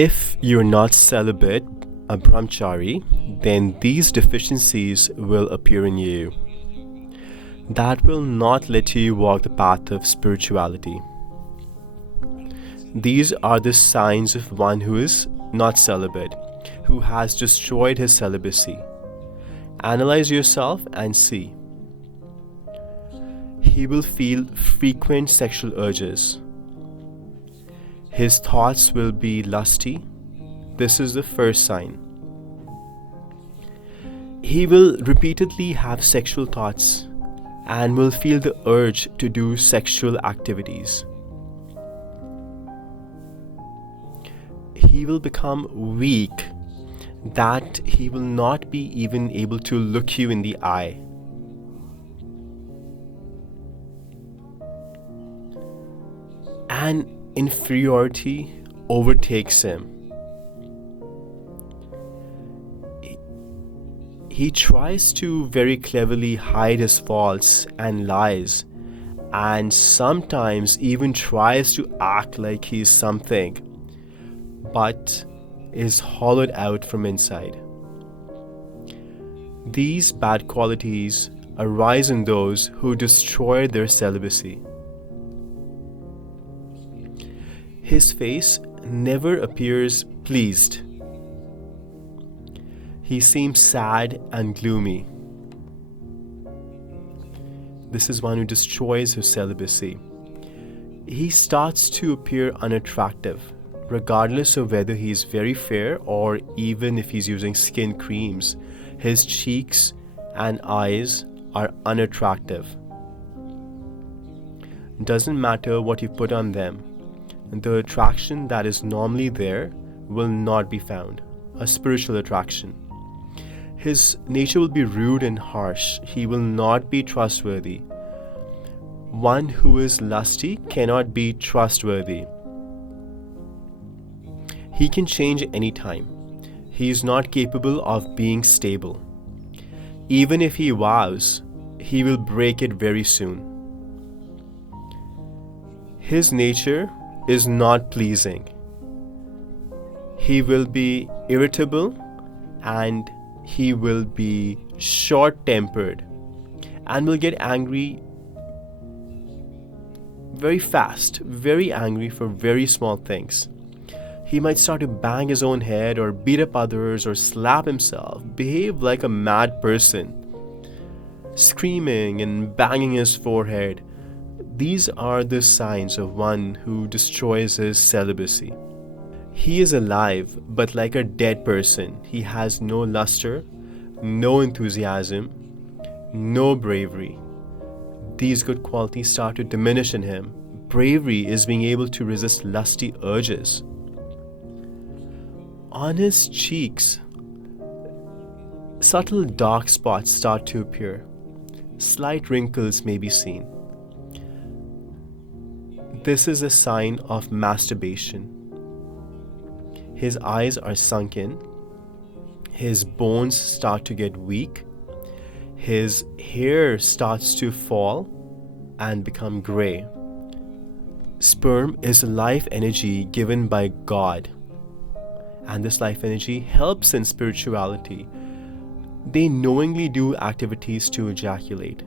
If you're not celibate, a brahmachari, then these deficiencies will appear in you. That will not let you walk the path of spirituality. These are the signs of one who is not celibate, who has destroyed his celibacy. Analyze yourself and see. He will feel frequent sexual urges. His thoughts will be lusty. This is the first sign. He will repeatedly have sexual thoughts and will feel the urge to do sexual activities. He will become weak, that he will not be even able to look you in the eye. And inferiority overtakes him. He tries to very cleverly hide his faults and lies, and sometimes even tries to act like he's something, but is hollowed out from inside. These bad qualities arise in those who destroy their celibacy. His face never appears pleased. He seems sad and gloomy. This is one who destroys his celibacy. He starts to appear unattractive, regardless of whether he is very fair or even if he's using skin creams. His cheeks and eyes are unattractive. Doesn't matter what you put on them, the attraction that is normally there will not be found, a spiritual attraction. His nature will be rude and harsh. He will not be trustworthy. One who is lusty cannot be trustworthy. He can change any time. He is not capable of being stable. Even if he vows, he will break it very soon. His nature is not pleasing. He will be irritable and he will be short-tempered and will get angry very fast, very angry for very small things. He might start to bang his own head or beat up others or slap himself, behave like a mad person, screaming and banging his forehead. These are the signs of one who destroys his celibacy. He is alive, but like a dead person. He has no luster, no enthusiasm, no bravery. These good qualities start to diminish in him. Bravery is being able to resist lusty urges. On his cheeks, subtle dark spots start to appear. Slight wrinkles may be seen. This is a sign of masturbation. His eyes are sunken. His bones start to get weak. His hair starts to fall and become grey. Sperm is a life energy given by God. And this life energy helps in spirituality. They knowingly do activities to ejaculate.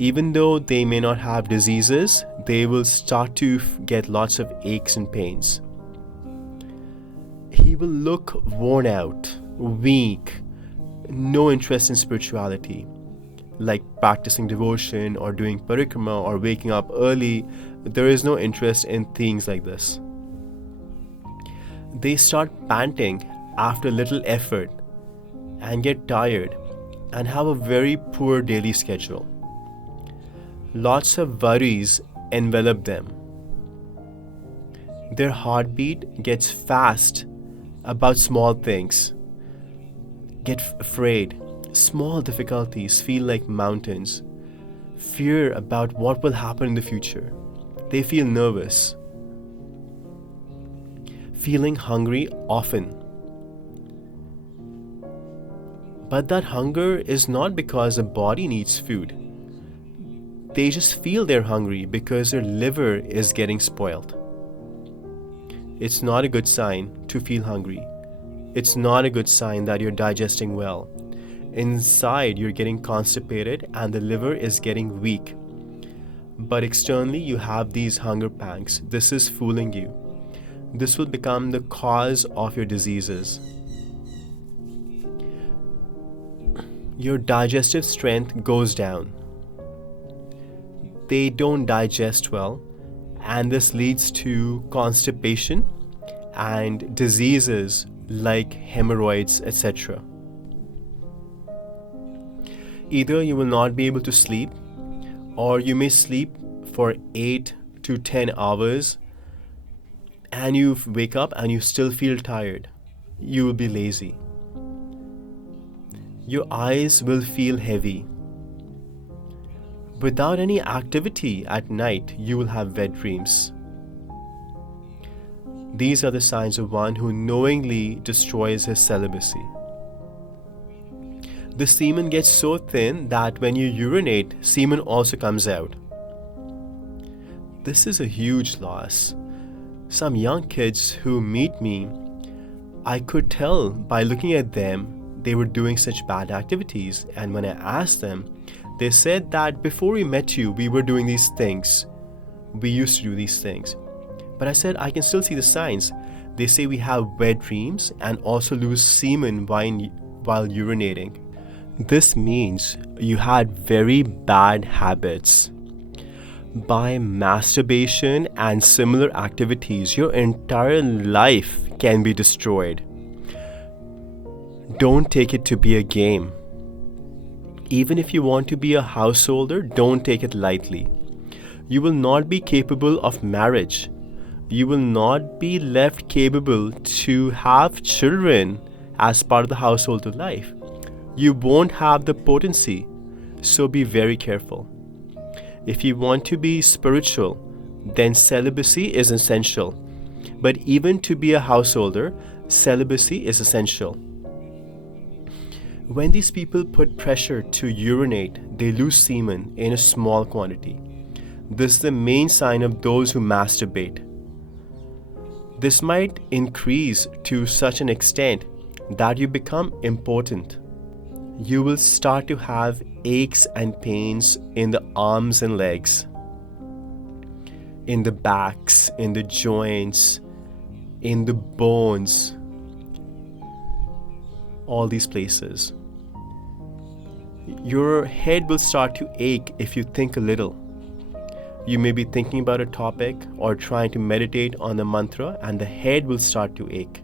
Even though they may not have diseases, they will start to get lots of aches and pains. He will look worn out, weak, no interest in spirituality, like practicing devotion or doing parikrama or waking up early. There is no interest in things like this. They start panting after little effort and get tired and have a very poor daily schedule. Lots of worries envelop them. Their heartbeat gets fast about small things. Get afraid. Small difficulties feel like mountains. Fear about what will happen in the future. They feel nervous. Feeling hungry often. But that hunger is not because the body needs food. They just feel they're hungry because their liver is getting spoiled. It's not a good sign to feel hungry. It's not a good sign that you're digesting well. Inside, you're getting constipated and the liver is getting weak. But externally, you have these hunger pangs. This is fooling you. This will become the cause of your diseases. Your digestive strength goes down. They don't digest well, and this leads to constipation and diseases like hemorrhoids, etc. Either you will not be able to sleep, or you may sleep for 8 to 10 hours and you wake up and you still feel tired. You will be lazy. Your eyes will feel heavy. Without any activity at night, you will have wet dreams. These are the signs of one who knowingly destroys his celibacy. The semen gets so thin that when you urinate, semen also comes out. This is a huge loss. Some young kids who meet me, I could tell by looking at them they were doing such bad activities, and when I asked them, they said that before we met you, we were doing these things. We used to do these things. But I said, I can still see the signs. They say we have wet dreams and also lose semen while urinating. This means you had very bad habits. By masturbation and similar activities, your entire life can be destroyed. Don't take it to be a game. Even if you want to be a householder, don't take it lightly. You will not be capable of marriage. You will not be left capable to have children as part of the householder life. You won't have the potency, so be very careful. If you want to be spiritual, then celibacy is essential. But even to be a householder, celibacy is essential. When these people put pressure to urinate, they lose semen in a small quantity. This is the main sign of those who masturbate. This might increase to such an extent that you become impotent. You will start to have aches and pains in the arms and legs, in the backs, in the joints, in the bones, all these places. Your head will start to ache if you think a little. You may be thinking about a topic or trying to meditate on the mantra, and the head will start to ache.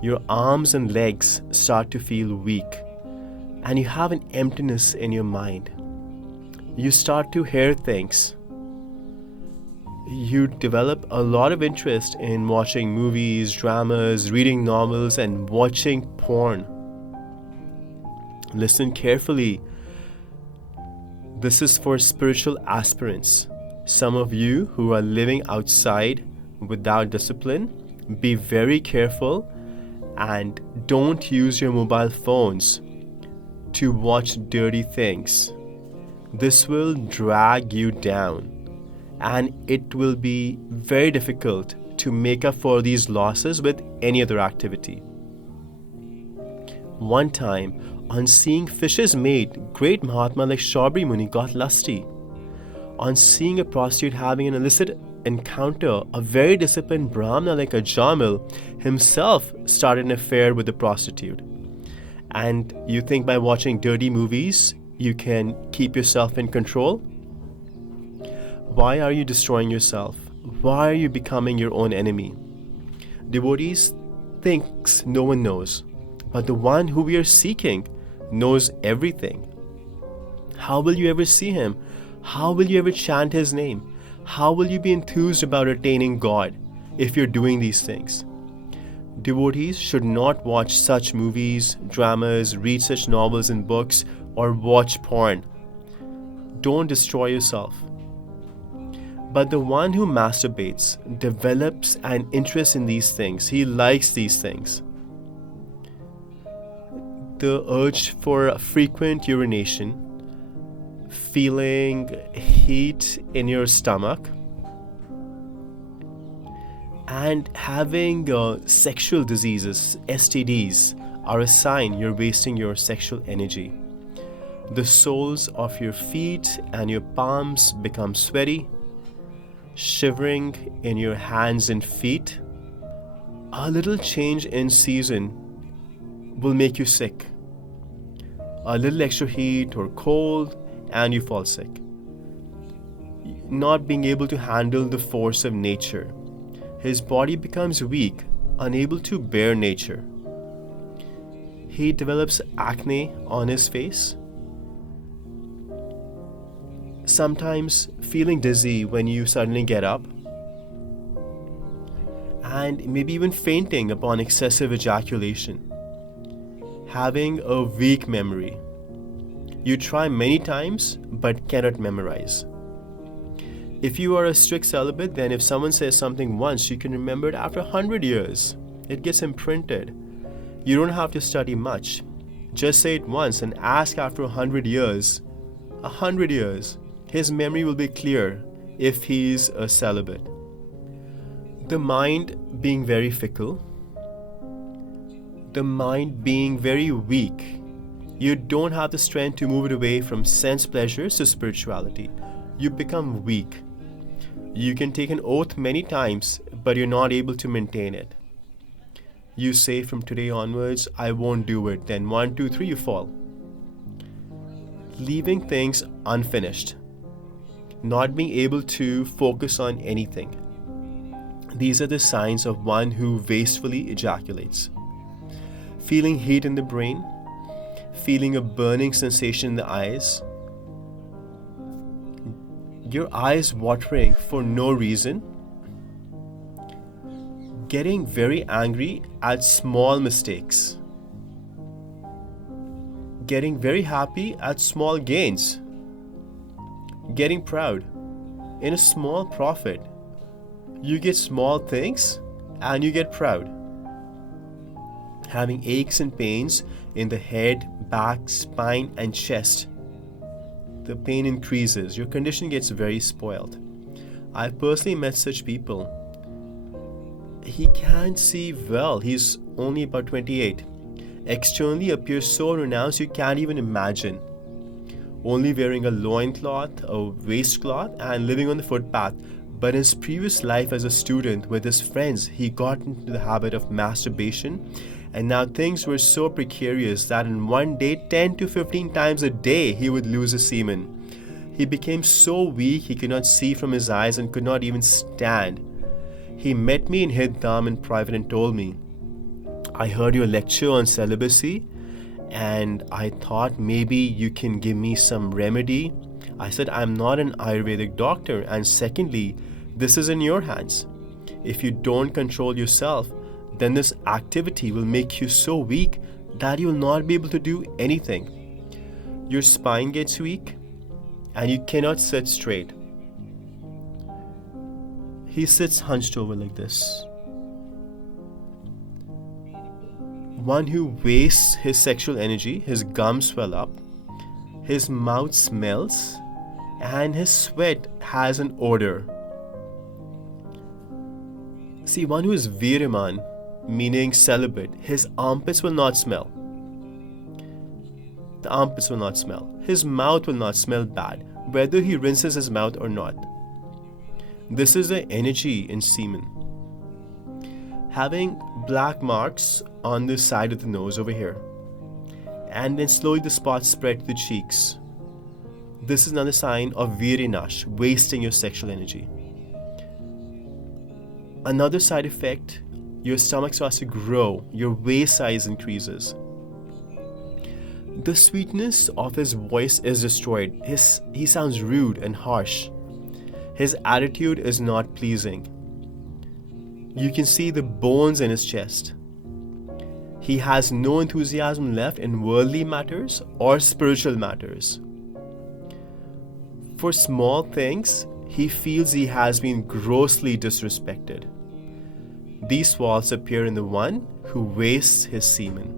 Your arms and legs start to feel weak, and you have an emptiness in your mind. You start to hear things. You develop a lot of interest in watching movies, dramas, reading novels, and watching porn. Listen carefully. This is for spiritual aspirants. Some of you who are living outside without discipline, be very careful and don't use your mobile phones to watch dirty things. This will drag you down, and it will be very difficult to make up for these losses with any other activity. One time, on seeing fishes made, great Mahatma like Shabri Muni got lusty. On seeing a prostitute having an illicit encounter, a very disciplined Brahmana like a Jamil himself started an affair with the prostitute. And you think by watching dirty movies, you can keep yourself in control? Why are you destroying yourself? Why are you becoming your own enemy? Devotees thinks no one knows, but the one who we are seeking knows everything. How will you ever see him? How will you ever chant his name? How will you be enthused about attaining God if you're doing these things? Devotees should not watch such movies, dramas, read such novels and books, or watch porn. Don't destroy yourself. But the one who masturbates develops an interest in these things. He likes these things. The urge for frequent urination, feeling heat in your stomach, And having sexual diseases, STDs, are a sign you're wasting your sexual energy. The soles of your feet and your palms become sweaty, shivering in your hands and feet. A little change in season will make you sick. A little extra heat or cold and you fall sick. Not being able to handle the force of nature. His body becomes weak, unable to bear nature. He develops acne on his face. Sometimes feeling dizzy when you suddenly get up. And maybe even fainting upon excessive ejaculation. Having a weak memory. You try many times but cannot memorize. If you are a strict celibate, then if someone says something once, you can remember it after 100 years. It gets imprinted. You don't have to study much. Just say it once and ask after 100 years. 100 years. His memory will be clear if he's a celibate. The mind being very fickle. The mind being very weak. You don't have the strength to move it away from sense pleasures to spirituality. You become weak. You can take an oath many times, but you're not able to maintain it. You say from today onwards, I won't do it. Then 1, 2, 3, you fall. Leaving things unfinished. Not being able to focus on anything. These are the signs of one who wastefully ejaculates. Feeling heat in the brain. Feeling a burning sensation in the eyes. Your eyes watering for no reason. Getting very angry at small mistakes. Getting very happy at small gains. Getting proud in a small profit. You get small things and you get proud. Having aches and pains in the head, back, spine and chest. The pain increases. Your condition gets very spoiled. I've personally met such people. He can't see well. He's only about 28. Externally appears so renounced you can't even imagine. Only wearing a loincloth, a waistcloth and living on the footpath. But in his previous life as a student with his friends, he got into the habit of masturbation. And now things were so precarious that in one day, 10 to 15 times a day, he would lose his semen. He became so weak he could not see from his eyes and could not even stand. He met me in Dham in private and told me, I heard your lecture on celibacy and I thought maybe you can give me some remedy. I said, I'm not an Ayurvedic doctor, and secondly, this is in your hands. If you don't control yourself, then this activity will make you so weak that you will not be able to do anything. Your spine gets weak and you cannot sit straight. He sits hunched over like this. One who wastes his sexual energy, his gums swell up, his mouth smells, and his sweat has an odor. See, one who is Vrindavan, meaning celibate, his armpits will not smell. The armpits will not smell. His mouth will not smell bad, whether he rinses his mouth or not. This is the energy in semen. Having black marks on the side of the nose over here, and then slowly the spots spread to the cheeks. This is another sign of virinash, wasting your sexual energy. Another side effect, your stomach starts to grow, your waist size increases. The sweetness of his voice is destroyed. He sounds rude and harsh. His attitude is not pleasing. You can see the bones in his chest. He has no enthusiasm left in worldly matters or spiritual matters. For small things, he feels he has been grossly disrespected. These faults appear in the one who wastes his semen.